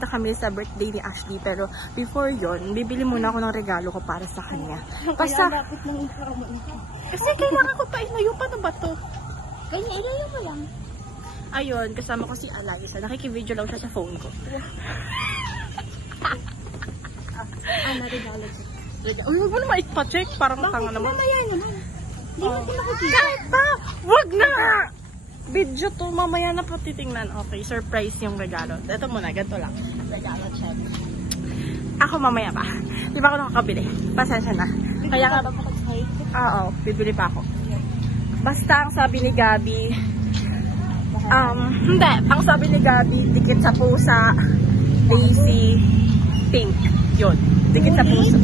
pupunta kami sa birthday ni Ashley. Pero before yon, bibili muna ako ng regalo ko para sa kanya. Basta, kasi kailangan ko pa ilayo. Paano ba to? Ganyan, ilayo mo lang. Ayun, kasama ko si Eliza. Nakikivideo lang siya sa phone ko. Regalo ko. Uy, huwag mo naman ipa-check. Parang tanga naman. Mamaya naman. Hindi natin makikita. Kahit pa! Wag na! Video to, mamaya na po titingnan. Okay, surprise yung regalo. Ito muna, ganito lang. Regalo check. Ako mamaya pa. Di ba ako nakakabili? Pasensya na. Kaya ka... Oo, bibili pa ako. Basta ang sabi ni Gabi, hindi. Ang sabi ni Gabi, dikit sa pusa, daisy, pink. Yun. Dikit sa pusa.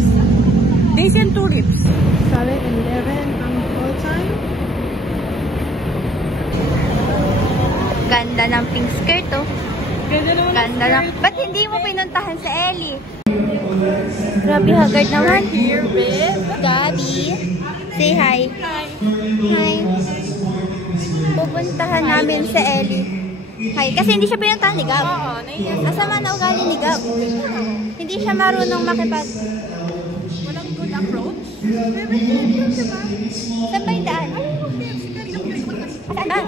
Daisy and tulips. Scarlett and 11 ang all time. Ganda ng pink skirt, oh. Ganda ng... Ba't hindi mo pinuntahan sa Ellie? Grabe, haggard naman. Here with Gabi. Say hi. Hi. Pupuntahan namin sa Ellie. Hi. Kasi hindi siya pinuntahan ni Gab. Oo, naiyak. Masama na ugali ni Gab. Hindi siya marunong makipag... Walang good approach. Saan ba yung daan? Saan ba?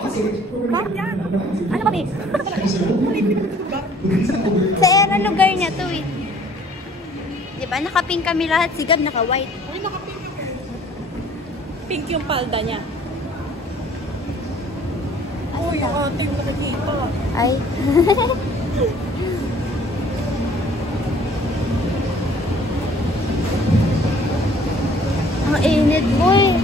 Ano kami? Sa era lugar niya to eh. Diba? Naka-pink kami lahat. Si Gab naka-white. Uy, naka-pink. Pink yung palda niya. Uy, yung ating nakikita. Ay. Ang init, boy.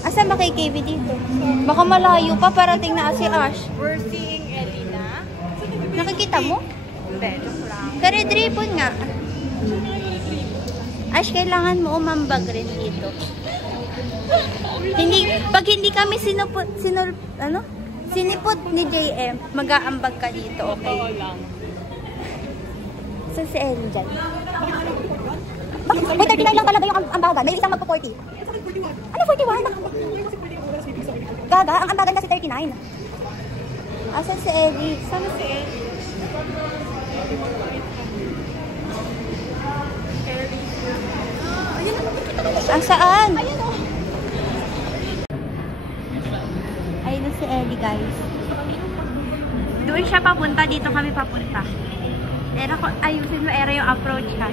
Asan ba kay KB dito? Baka malayo pa, parating na si Ash. We're seeing Elina. Nakikita mo? Hindi, joke lang. Ka-red ribbon nga. Ash, kailangan mo umambag rin dito. Pag hindi kami sinipot ni JM, mag-aambag ka dito, okay? Saan si Ellie dyan? May 39 lang talaga yung ambagan. May isang magpo-40. Ano 41? Gaga, ang ambagan kasi 39. Asan si Ellie? Saan si Ellie? Saan? Ayun na si Ellie, guys. Doon siya papunta, dito kami papunta. Pero ayusin mo, era yung approach ha.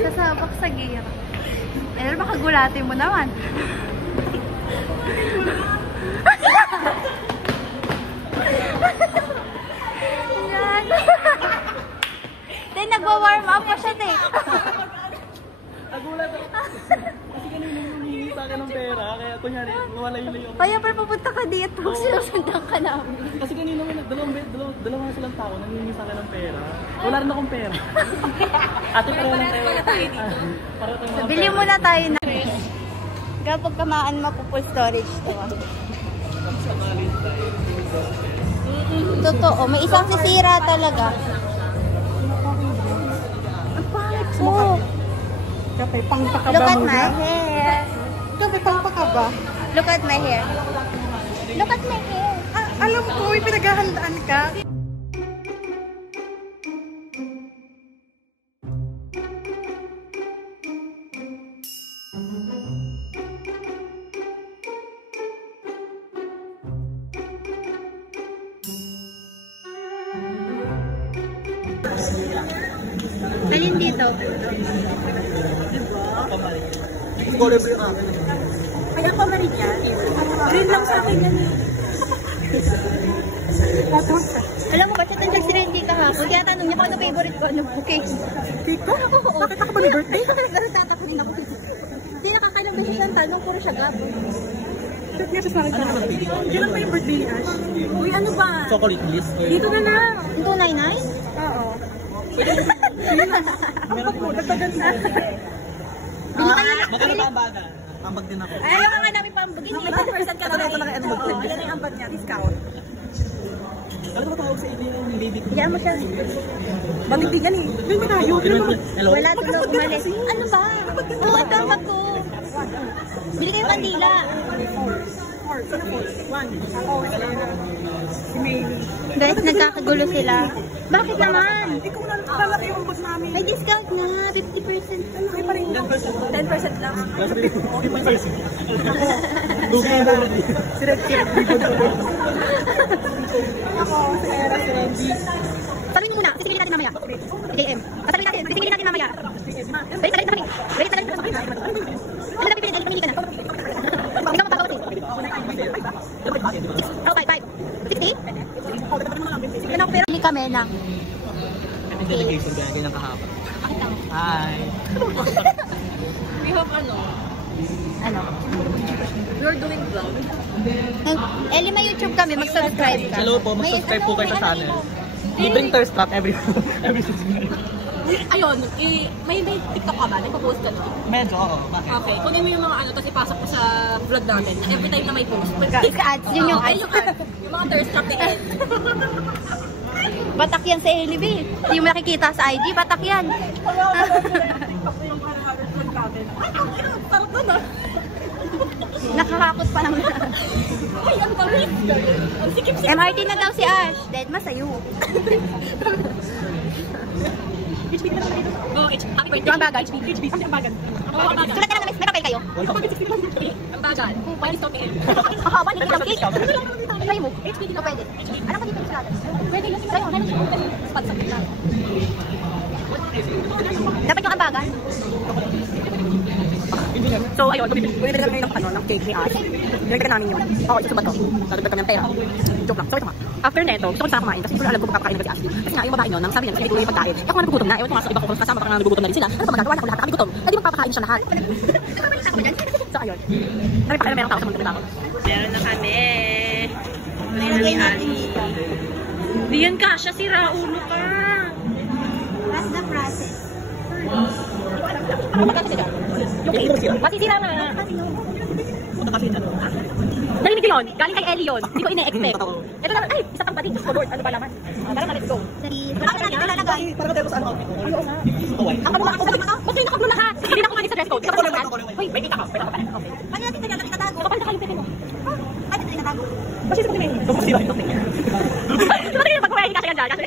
Sasabak sa gear. Pero baka gulatin mo naman. Yan. Then nagwa-warm up pa siya, te. Nagulat ako. Kasi kanina humingi sa akin ng pera, kaya kunyari, wala yun yung... Kaya pa pupunta ka dito, sinusundan ka namin. Kasi kanina may dalawang silang tao, nangingi sa akin ng pera. Wala rin akong pera. Ate, pero lang tayo. Bili muna tayo na. Kapag kamaan mapu-full storage to. Totoo, may isang sisira talaga. Ang pangit. Oh, Kapay, pangpa ka ba look at muna? my hair. Kapay, pangpa ka ba? Look at my hair. Look at my hair. Alam ko, pinaghahandaan ka. Alin dito? Colorful yung akin. Kaya pa ba rin yan? Green lang sa akin yan. Alam mo ba, siya tansyag si Renji kahapon. Kaya tanong niya kung ano favorite ko. Ano? Okay. Tiko? Bakit ako ba ni birthday? Pero tatapunin ako. Hindi nakakalam na siya ang tanong. Puro siya gabo. Ba't nga siya sa akin sa birthday? Hindi lang ba yung birthday ni Ash? Uy, ano ba? Chocolate bliss. Dito na lang. 299? Oo. Ang po, nagtagan sa akin. Magkano pa ang baga? Ambag din ako. Ay, ayaw ka nga namin pambagin. 50% ka na rin. Ito na kaya ano mag-10. Yan yung ambag niya, discount. Ano ba tawag sa inyo yung baby ko? Bigyan mo siya. Matigtigan eh. Doon ba tayo? Hello? Wala tulo umalis. Ano ba? Oo, tama ko. Bili kayo kandila. Guys, nagkakagulo sila. Bakit naman? Ikaw na lalaki yung bus namin. May discount na. 50%. Ay pa rin. 10% lang. Ako, si Era, si Reggie. Sabihin mo muna. Sisingilin natin mamaya. JM. Sabihin natin. Sisingilin natin mamaya. Wait, tagal. Ano na pipili? Pamili ka na. Ikaw magpapakot eh. Oh, 5. 60? Yan ako pero. Hindi kami ng Delegation kaya ganyan kahaba. Hi! We have ano? We're doing vlog. Ellie, may YouTube kami. Mag-subscribe ka. Hello po, mag-subscribe po kayo sa channel. Libreng thirst trap every 6 minutes. Ayun, may TikTok ka ba? Nagpo-post ka no? Medyo, oo. Bakit? Okay, kunin mo yung mga ano, tapos ipasok ko sa vlog natin. Every time na may post. Click ads. Yun yung ads. Yung mga thirst trap na Batak yan sa Ellie, B. Hindi mo nakikita sa IG. Batak yan. Nakakakot pa lang na. Ay, ano ba rin? MRT na daw si Ash. Dead masayo. Oh, happy birthday. Yung bagal. Ang bagal. Sulat na lang. May papel kayo? Ang bagal. Why is okay? Mahaba nito lang cake. Try mo. No, pwede. Alam ko dito yung sulat. Pwede yung sa'yo. Dapat yung ambagan. So, ayun. Pwede kami ng cake ni Ash. Dinagdagan namin yun. Oo, isusubat ko. Dadagdag kami ng pera. Joke lang. So, ito nga. After neto, gusto ko sana kumain. Kasi hindi ko alam kung makakakain na ba si Ashley. Kasi nga, yung babae nun, sabi niya, hindi ko yung pagkain. Kaya ako nga nagugutom na. Ewan ko nga sa ibang kukulong kasama, baka nga nagugutom na rin sila. Ano pa magagawa na kung lahat na kami gutom? Hindi magpapakain siya lahat. So, ayun. Meron tao sa mundo nila. Meron na kami. Meron ni Ali. Di yan ka, siya sira ulo ka. That's the process. Ano magkakasya siya? Masisira na. Narinig ko yun. Galing kay Ellie yun. Hindi ko ine-expect. Ito naman, ay, isa pang balik. Lord, ano ba naman? Tara na, let's go. Bakit natin ilalagay? Para matero sa ano? Ayaw na. Ang kabula ako. Ba't kayo nakabula lahat? Hindi na ako mali sa dress code. Hindi na ako mali. Uy, may kita ka. Paano natin itatago? Kapal na kayo pwede mo. Paano natin itatago? Kasi sa pagkain. Diba tingin pag kumain kasi yan dyan? Kasi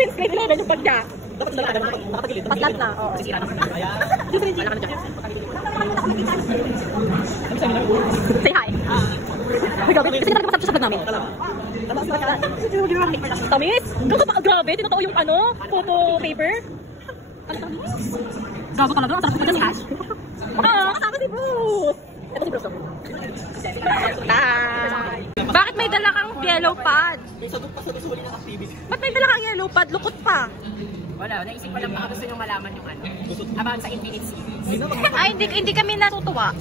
since grade 11 yung pagka. Dapat sila nakatagilid. Paslat na. Sisira na. Wala ka na dyan. Say hi. Kasi talaga masarap sa vlog namin. Tamis? Grabe, tinatao yung ano, photo paper. Ano tamis? Gago talaga, ang sarap ko si Ash. Kasama si Bruce. Ito si Bruce. Hi. Bakit may dala kang yellow pad? Ba't may dala kang yellow pad? Lukot pa. Wala, naisip ko lang baka gusto nyo malaman yung ano. About sa Infinite Series. Ay, hindi kami natutuwa.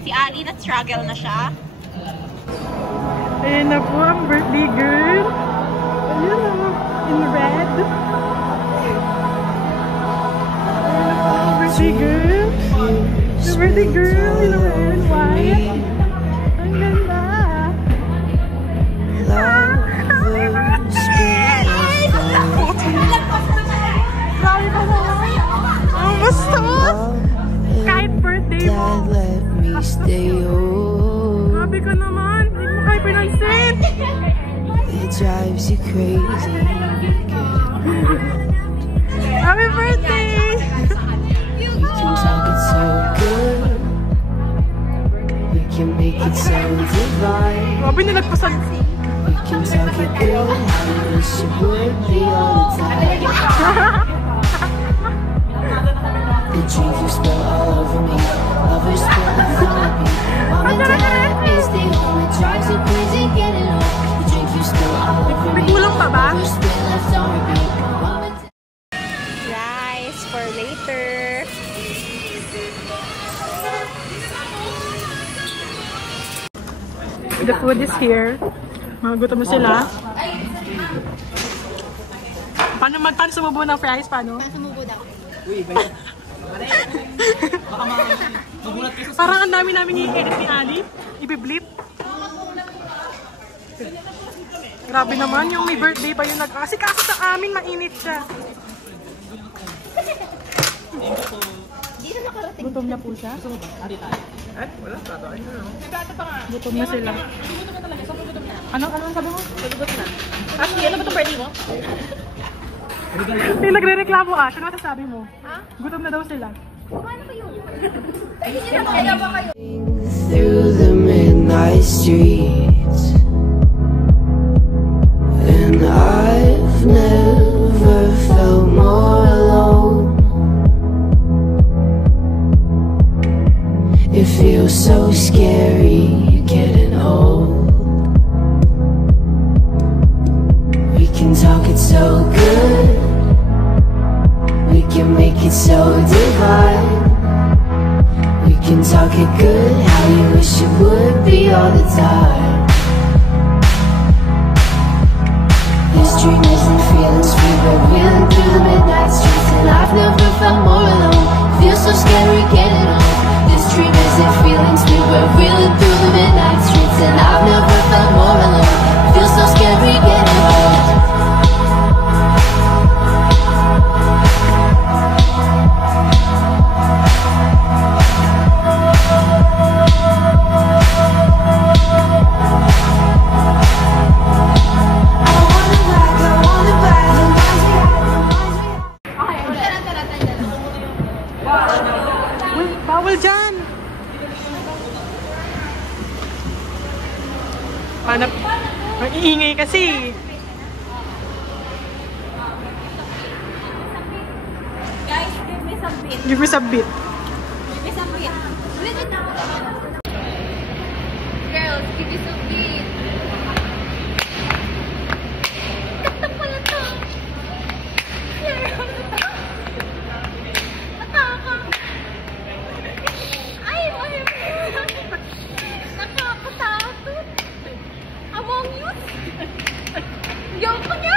Si Ali, na-struggle na siya. Ayan na po ang birthday girl. Ayan na, in red. Ayan na po ang birthday girl. The birthday girl in red and white. Ang ganda. Grabe pa naman. Ang bastos. Kahit birthday mo. Grabe ka naman. Hindi mo kayo pinansin. It drives you crazy. Happy birthday! We can talk it so good. We can make it so divine. Grabe nilagpasan. We can talk it good. I wish it would be all the time. The dreams you spill all over me. Lovers spill in front of me. Mom and dad, stay home. It drives you crazy getting home. The drink you spill all over me. May tulong pa ba? Lovers spill left on repeat. Mom and Rice for later. The food is here. Magutom na sila. Paano sumubo ng fries? Paano? Sumubo daw. Parang ang dami namin i-edit ni Ali. Ibi-blip. Grabe naman, yung may birthday pa yung nag-asikaso sa amin, mainit siya. Gutom na po siya. Gutom na sila. Ano sabi mo? Ashley, ano ba itong birthday mo? May nagre-reklamo Ash. Ano masasabi mo? Gutom na daw sila. Through the midnight streets, and I've never felt more alone. It feels so scary getting old. We can talk it so good, we can make it so divine. We can talk it good, how you wish it would be all the time. These dreams and feelings we were reeling through the midnight streets, and I've never felt more alone. Feels so scary getting on. These dreams and feelings we were reeling through the midnight streets, and I've never felt more alone. Feels so scary getting on. Bawal dyan! Hanap. Ang iingay kasi. Guys, give me some beat. Give me some beat. Give me some beat. Legit na. Girls, give me some beat. Kanta pala to. Nakaka. Ay, nakakatakot. Among you. Yoko niya.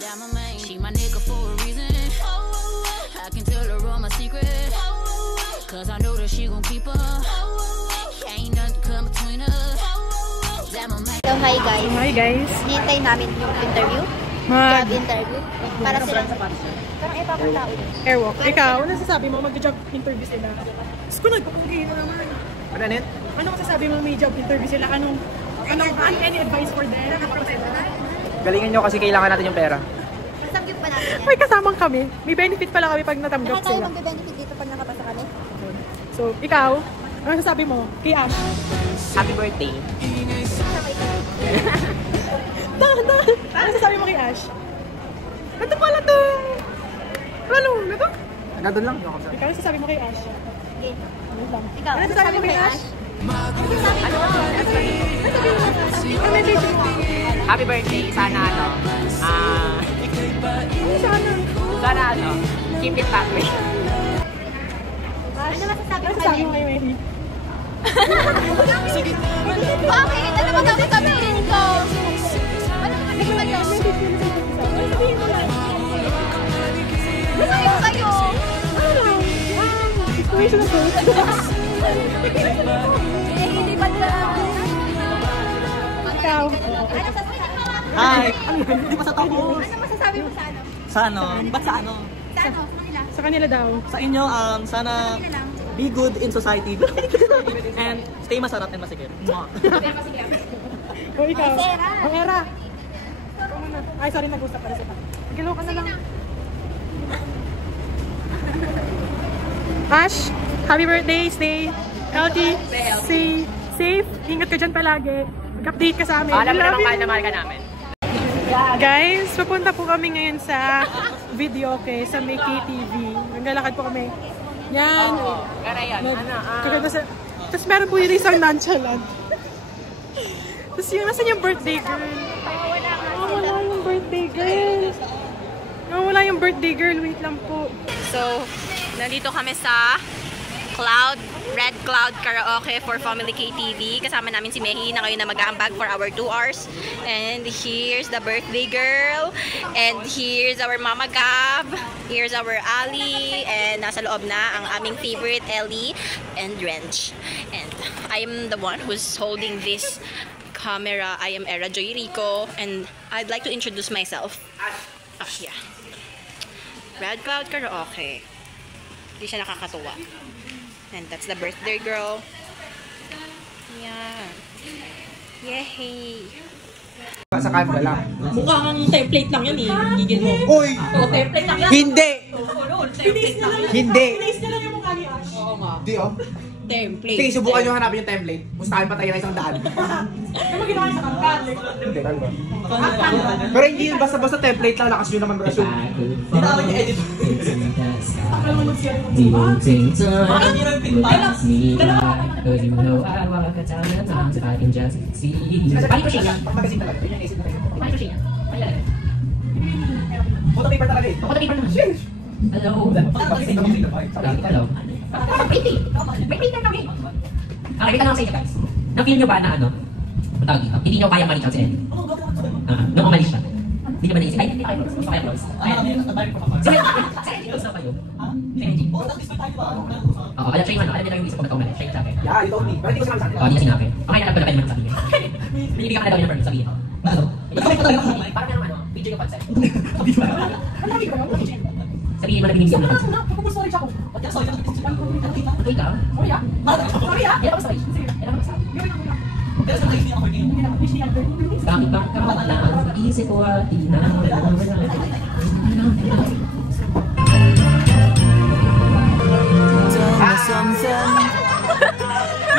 That my main, she my nigga for a reason. I can tell her all my secrets, cause I know that she gon' keep up. Ain't nothing come between us. That my main. So, hi guys. Hi guys. Hintay namin yung interview. Job interview. Para silang parang ipapatao din. Airwalk. Ikaw, ano sasabi mo? Mag-job interview sila. Diyos ko, nagpapugay na naman. Ano net? Ano masasabi mo may job interview sila? Any advice for them? Galingan nyo kasi kailangan natin yung pera. Samgyup pa natin yan. May kasamang kami. May benefit pala kami pag natanggap Lahat tayo sila. mag-benefit dito pag nakapasa kami. So, ikaw, ano sasabi mo? Kay Ash. Happy birthday. Ano sasabi mo kay Ash? Ito pala to! Ano to? Nandun lang. Ikaw, ano sasabi mo kay Ash? Okay. Ano lang? Ikaw, Ano sasabi mo kay Ash? Ano may video mo? Happy birthday, sana ano, sana ano, keep it that way. Ano masasabi Ano mo sasabi kay mo kay Mary? Bakit? Ano naman kami sabihin ko? Ano naman kami sabihin ko? Masaya kayo! Situation of growth. Eh, hindi ba na? Ikaw. Ano sasabi mo? Hi! Ano yun? Hindi pa sa tapos. Ano masasabi mo sa ano? Sa ano? Ba't sa ano? Sa ano? Sa kanila? Sa kanila daw. Sa inyo, sana Kanila lang. be good in society. And stay masarap and masikip. O ikaw. Ay, Sarah. Ang era. Ay, sorry, nag-usap pala sila. Galaw ka na lang. Ash, happy birthday. Stay healthy. Stay safe. Ingat ka dyan palagi. Mag-update ka sa amin. Alam mo We love naman you. kahit na mahal ka namin. Guys, papunta po kami ngayon sa video, okay, sa May KTV. Naglalakad po kami. Yan. Pero yan, Kaganda sa... Tapos meron po yung isang nonchalant. Tapos yung, nasan yung birthday girl? Wala yung birthday girl. Wala yung birthday girl. Wait lang po. So, nandito kami sa Red Cloud Karaoke for Family KTV. Kasama namin si Mehi na ngayon na mag-aambag for our 2 hours. And here's the birthday girl. And here's our Mama Gab. Here's our Ali. And nasa loob na ang aming favorite Ellie and Drench. And I'm the one who's holding this camera. I am Era Joy Rico, and I'd like to introduce myself. Oh, yeah. Red Cloud Karaoke. Hindi siya nakakatuwa. And that's the birthday girl. Yeah. Yay! Sa camera lang. Mukhang template lang yan eh. Gigil mo. Uy! Oh, template lang yan. Hindi! Binis na lang. Hindi! Binis na lang yung mukha ni Ash. Oo nga. Hindi oh. Template. Sige, subukan nyo hanapin yung template. Mustahin pa tayo na isang daan. Ano mo ginawa sa kangkal? Hindi, kalma. Pero hindi yun basta-basta template lang. Lakas yun naman resume. Hindi na ako yung edit. Akala mo siya rin. Pag-magazine talaga. Yun yung isip na kayo. Photo paper talaga eh. Okay, wait lang sa inyo guys. Na-feel nyo ba na ano? Matawag dito. Hindi nyo kaya ma-reach out si Ellie. Nung umalis siya. Hindi nyo ba naisip? Ay, hindi kayo close. Gusto kayo close. Si Ellie close na kayo? Si Ellie. Oo, alam siya yung ano. Alam niya lang yung isip ko ba't umalis. Siya yung sabi. Yeah, you told me. Pero hindi ko sinabi sa akin. Oo, hindi niya sinabi. Okay, alam ko na pwede mo nang sabihin. Binibigyan ka na daw yung number sabihin. Ano? Parang merong ano, video yung concept. Sabihin mo na binibigyan mo ng concept. Ito ikaw? Sorry ah! Yan ako sorry. Yan ako sorry. Bakit ba ka lang? Isip ko di na. Tell me something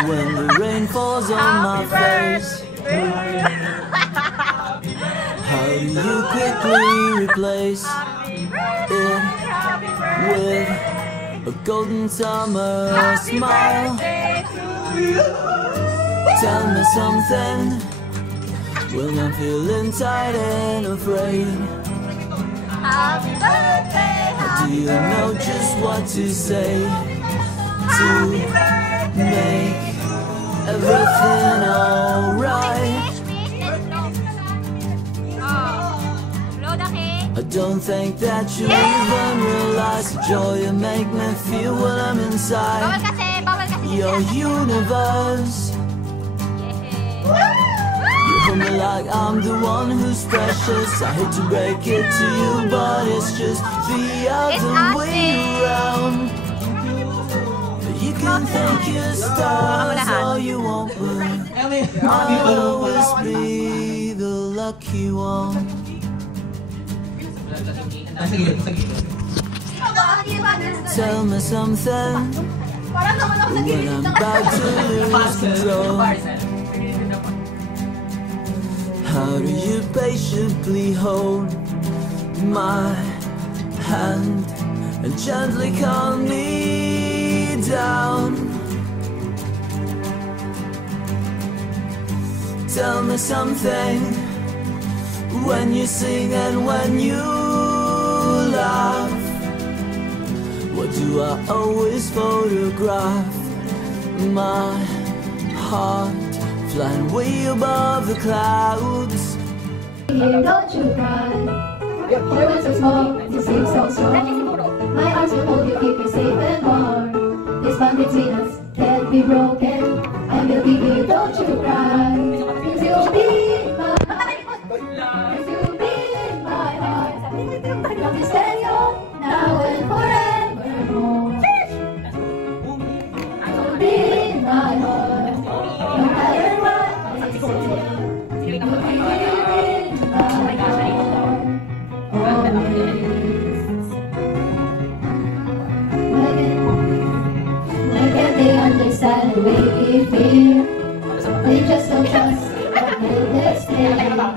when the rain falls on my face. How do you quickly replace it with a golden summer smile? Tell me something when I'm feeling tired and afraid. Do you know just what to say to make everything alright? I don't think that you even realize the joy you make me feel when I'm inside your universe. You hold me like I'm the one who's precious. I hate to break it to you, but it's just the other way around. You can thank your stars all you want, but I'll always be the lucky one. Tell me something when I'm about to lose control. How do you patiently hold my hand and gently calm me down? Tell me something when you sing and when you laugh. What do I always photograph? My heart flying way above the clouds. Don't you cry. Your words are small, you seem so strong. My arms will hold you, keep you safe and warm. This bond between us can't be broken. I will be here, don't you cry. Cause you'll be in my heart. Cause you'll be in my heart. From this day on, now and forevermore. You'll be in my heart. No matter what they say. You'll be in my heart. Why can't they understand the way we feel? They just don't trust what we'll explain. I know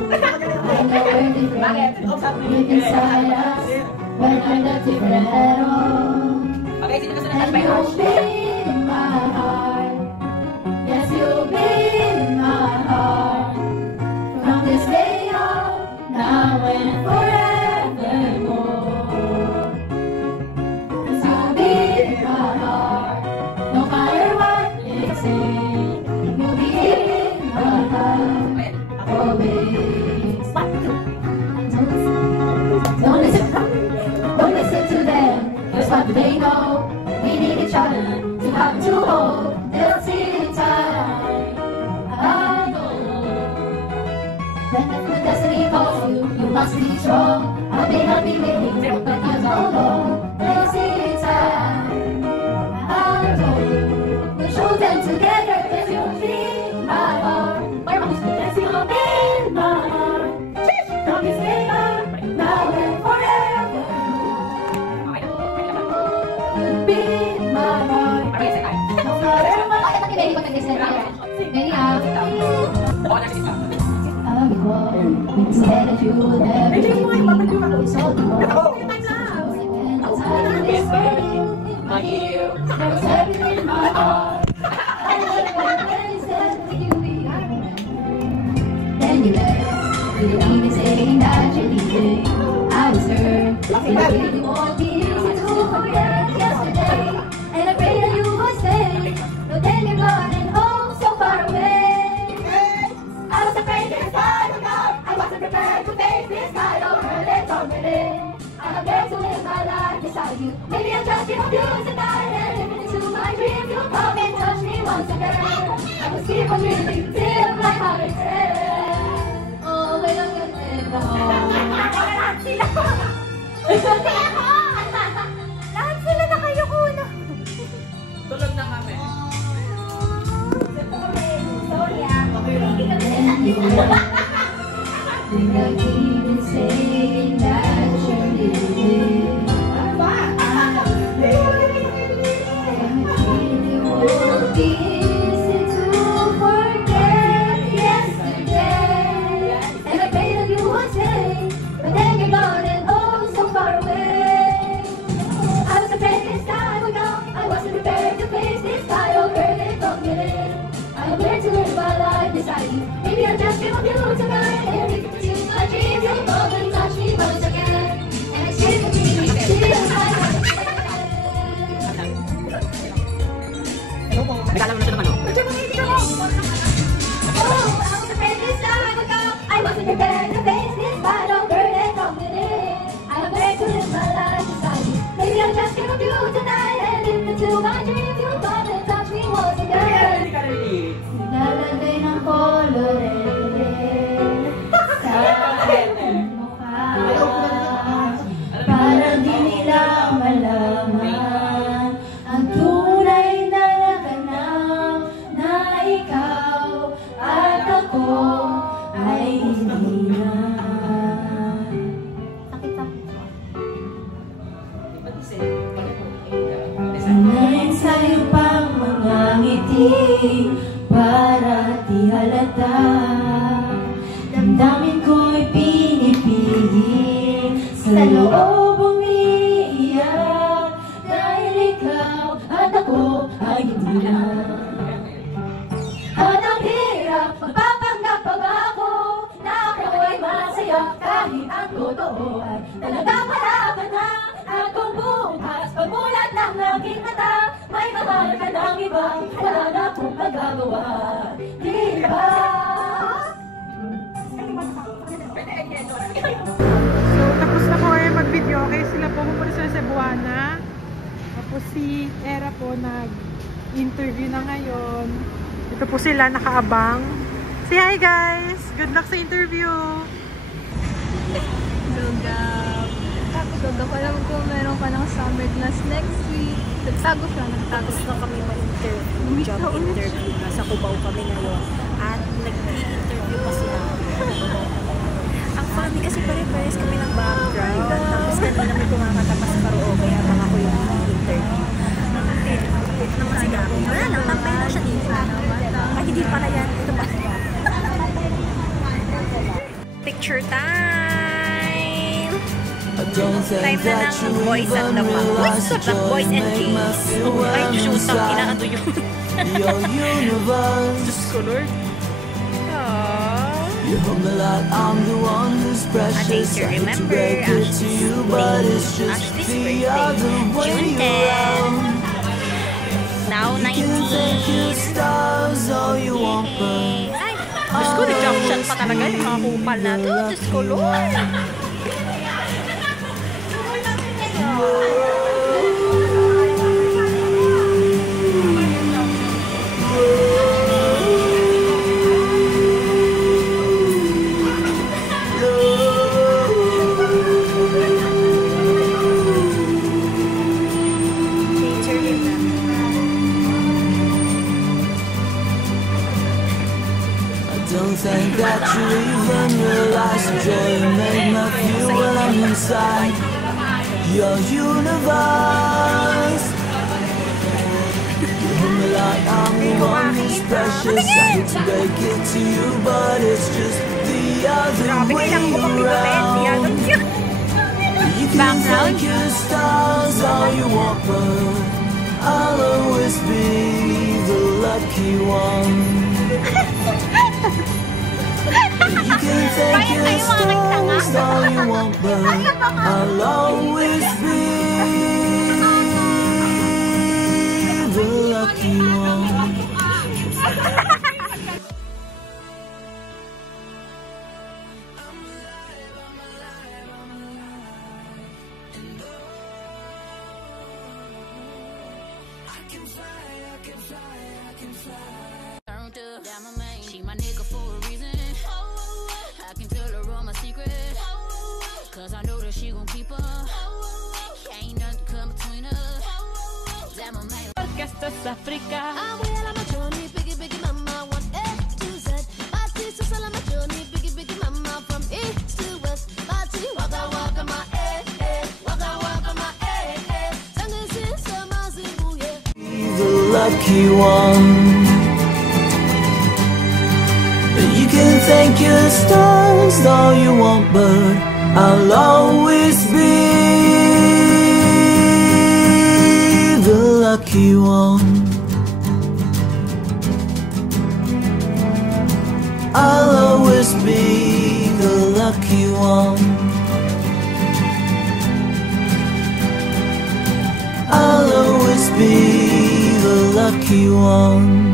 we're different deep inside us. We're not different at all. And you'll be in my heart. Yes, you'll be in my heart. From this day on, now and forevermore. 'Cause you'll be in my heart. No matter what they say, you'll be in my heart. Always. Don't listen to them. That's what they know. We need each other to have to hold. They'll see in time. I know. Then the destiny calls you, you must be strong. I may not be living, but you're not alone. They'll see it's time. I told you, we'll show them together if you feel my heart. Where am I supposed to you in my heart? Don't be scared, now and forever. You'll be my heart. No matter what. Instead of you, everything is all the more. There's everything in my heart. Then you left, you didn't even say that you're leaving. I was hurt, and I really won't be easy to forget yesterday. And I pray that you will stay, but then you're gone and oh, so far away. I was afraid this time would come. I wasn't prepared to face this kind of hurt already. I'm there to live my life beside you. Maybe I'm just confused tonight, and if it's into my dreams, you'll come and touch me once again. I will keep on dreaming till my heart is dead. Oh, wait a minute. Lahat sila! Lahat sila na kayo kuna. Tulog na kami. Sorry ah. Without even saying that you're leaving. It won't be easy to forget yesterday. And I pray that you will stay, but then you're gone and oh, so far away. I was afraid this time would come. I wasn't prepared to face this kind of hurt from within. I'm here to live my life beside you. Maybe I'll just dream of you tonight. And if it's in my dreams, you'll come and touch me once again. And I sleep with me, till my heart is dead. Nagkala mo na siya naman, Oh, I was afraid this time would come. I wasn't prepared to face this kind of hurt from within. I'm here to live my life beside you. Maybe I'll just dream of you tonight. And if it's in my dreams, you'll come and touch me once again. Lalagay ng kolorete sa aking mukha para di nila malaman ang tunay na naganap na ikaw at ako ay hindi na. Sanayin sa'yo pang mga ngiti para di halata. Damdamin ko'y pinipigil sa loob umiiyak dahil ikaw at ako ay hindi na. At ang hirap, magpapanggap pa ba ako na ako ay masaya kahit ang totoo ay talaga parapan na akong bukas. Pagmulat ng aking mata, may mahal ka ng iba, wala na akong magagawa. Di ba? So, tapos na po mag-video. Okay, sila po pupunta sa Cebuana. Tapos si Era po nag-interview na ngayon. Ito po sila, nakaabang. Say hi guys! Good luck sa interview! Tapos ako alam ko meron ka ng summer class next week. Nagtago siya. Tapos na kami ma-interview, job interview. Nasa Cubao kami ngayon. At nag-interview pa sila. Ang funny kasi pare-pares kami ng background. Tapos kanina may kumakanta pa sa karaoke habang ako yung interview. Ito naman si Gabby. Wala lang, tampay lang siya dito. Ay, hindi pala yan. Ito pa. Picture time! Time na ng boys at the bang. What's up, the boys and gays? Ay, shoot up. Inaano yun? Diyos ko, Lord. You hold me like I'm the one who's precious. I hate to break it to you, but it's just the other way around. Now, 19. Stars, all you want, but ay, Diyos ko, nag-jump shot pa talaga yung mga kupal na to. Diyos ko, Lord. the joy you make me feel when I'm inside your universe. You hold me like I'm the one who's precious. I hate to break it to you, but it's just the other way around. You can thank your stars all you want, but I'll always be the lucky one. You can thank your stars all you want, but I'll always be the lucky one. Turned up, that my main. She my nigga for a reason. I can tell her all my secrets. Cause I know that she gon' keep up. Ain't nothing come between us. That my main. Esto es África. Abuela machoni, biggie biggie mama, 1 A to Z. Party to Salam machoni, biggie biggie mama, from east to west. Party waka waka my waka waka my Sangin sin sama zingu yeah. The lucky one. You can thank your stars all you want, but I'll always be the lucky one. I'll always be the lucky one. I'll always be the lucky one.